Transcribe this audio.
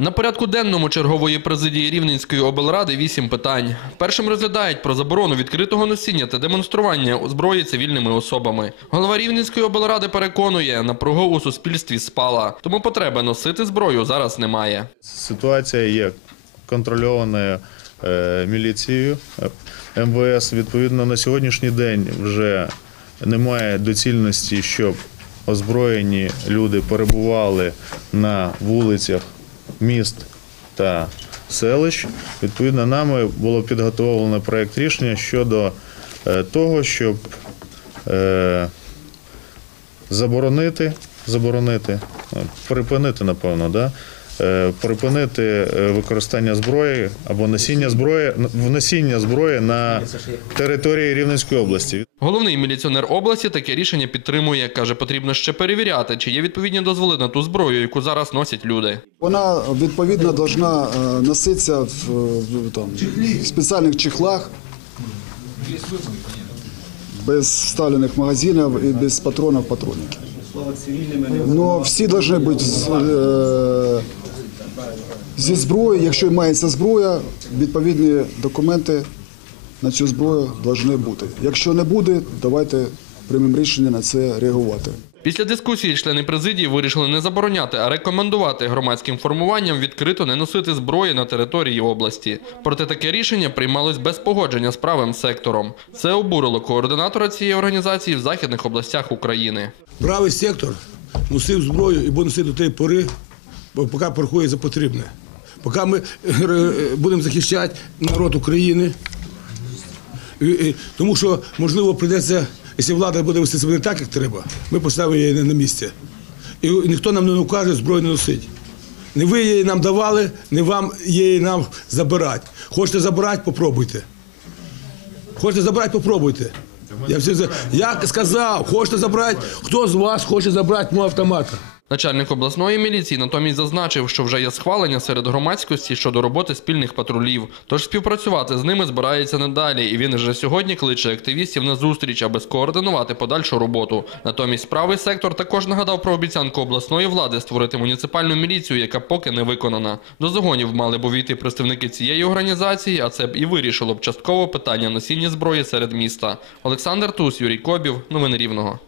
На порядку денному чергової президії Рівненської облради вісім питань. Першим розглядають про заборону відкритого носіння та демонстрування зброї цивільними особами. Голова Рівненської облради переконує, напруга у суспільстві спала, тому потреби носити зброю зараз немає. Ситуація є контрольованою е, міліцією е, МВС. Відповідно, на сьогоднішній день вже немає доцільності, щоб озброєні люди перебували на вулицях міст та селищ. Відповідно, нами було підготовлено проєкт рішення щодо е, того, щоб е, заборонити, заборонити, е, припинити, напевно, да? Е, припинити е, використання зброї або носіння зброї, вносіння зброї на території Рівненської області. Головний міліціонер області таке рішення підтримує. каже, потрібно ще перевіряти, чи є відповідні дозволи на ту зброю, яку зараз носять люди. Вона відповідно повинна носитися в, в, там, в спеціальних чехлах, без вставлених магазинів і без патронів патронників. Но всі повинні бути з, е, зі зброєю. Якщо мається зброя, відповідні документи на цю зброю повинні бути. Якщо не буде, давайте приймемо рішення на це реагувати. Після дискусії члени президії вирішили не забороняти, а рекомендувати громадським формуванням відкрито не носити зброї на території області. Проте таке рішення приймалось без погодження з правим сектором. Це обурило координатора цієї організації в західних областях України. Правий сектор носив зброю і буде носити до тієї пори, поки порахує за потрібне. Поки ми е, будемо захищати народ України. Тому що, можливо, прийдеться, якщо влада буде вести себе не так, як треба, ми поставимо її на- на місце. І ніхто нам не укаже зброю не носить. Не ви її нам давали, не вам її нам забирати. Хочете забирати, попробуйте. Хочете забрати, попробуйте. Я, все, я сказав, хочете забрати, хто з вас хоче забрати мого автомата? Начальник обласної міліції натомість зазначив, що вже є схвалення серед громадськості щодо роботи спільних патрулів. Тож співпрацювати з ними збирається надалі, і він вже сьогодні кличе активістів на зустріч, аби скоординувати подальшу роботу. Натомість правий сектор також нагадав про обіцянку обласної влади створити муніципальну міліцію, яка поки не виконана. До загонів мали б увійти представники цієї організації, а це б і вирішило б частково питання носіння зброї серед міста. Олександр Тус, Юрій Кобів, новини Рівного.